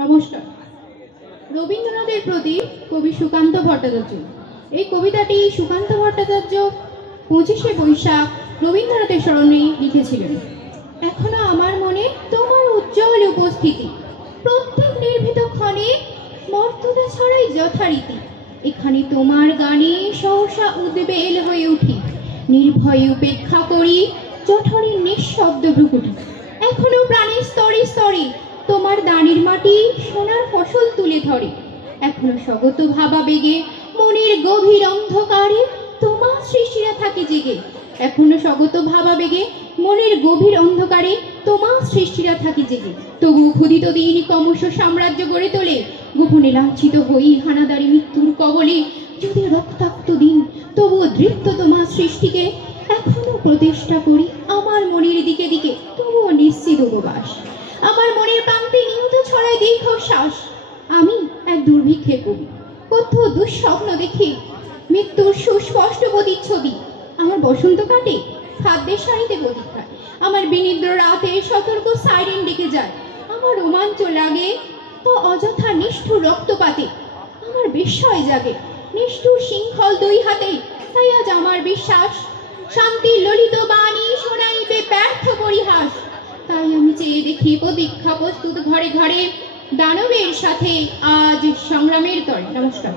নমস্কার। রবীন্দ্রনাথের প্রতি কবি সুকান্ত ভট্টাচার্য। এই কবিতাটি সুকান্ত ভট্টাচার্য 25শে বৈশাখ রবীন্দ্রনাথের স্মরণে লিখেছিলেন। এখনো আমার মনে তোমার উজ্জ্বল উপস্থিতি, প্রত্যেক নির্ভীত ক্ষণে মর্যাদা ছড়াই যথারীতি। এখানে তোমার গানে সহসা উদ্বেল হয়ে উঠি, নির্ভয়ে উপেক্ষা করি জঠরের নিঃশব্দ ভ্রুকুটি। এখনো প্রাণের স্তরে স্তরে তোমার দানের মাটি সোনার ফসল তুলে ধরে। এখনো স্বগত ভাবাবেগে মনের গভীর অন্ধকারে তোমার সৃষ্টিরা থাকে জেগে। এখনো স্বগত ভাবাবেগে মনের গভীর অন্ধকারে তোমার সৃষ্টিরা থাকে জেগে। তবু ক্ষুধিত দিন ক্রমশ সাম্রাজ্য গড়ে তোলে, গোপনে লাঞ্ছিত হই হানাদারি মৃত্যুর কবলে। যদি রক্তাক্ত দিন তবু দৃপ্ত তোমার সৃষ্টিকে, এখনো প্রতিষ্ঠা করি আমার মনের দিকে দিকে তবুও নিশ্চিত উপবাস। আমার মনের প্রান্তে নিহত ছড়ায় দীর্ঘশ্বাস। আমি এক দুর্ভিক্ষের কবি, কোথাও দুঃস্বপ্ন দেখি মৃত্যুর সুস্পষ্ট প্রতিচ্ছবি। আমার বসন্ত কাটে খাদ্যের সারিতে প্রতীক্ষায়, আমার বিনিদ্র রাতে সতর্ক সাইরেন ডেকে যায়। আমার রোমাঞ্চ লাগে তো অযথা নিষ্ঠুর রক্তপাতে, আমার বিস্ময় জাগে নিষ্ঠুর শৃঙ্খল দুই হাতে। তাই আজ আমার বিশ্বাস শান্তির ললিত বাণী শোনাইবে ব্যর্থ পরিহাস। তাই আমি চেয়ে দেখি প্রতীক্ষা প্রস্তুত ঘরে ঘরে দানবের সাথে আজ সংগ্রামের তরে। নমস্কার।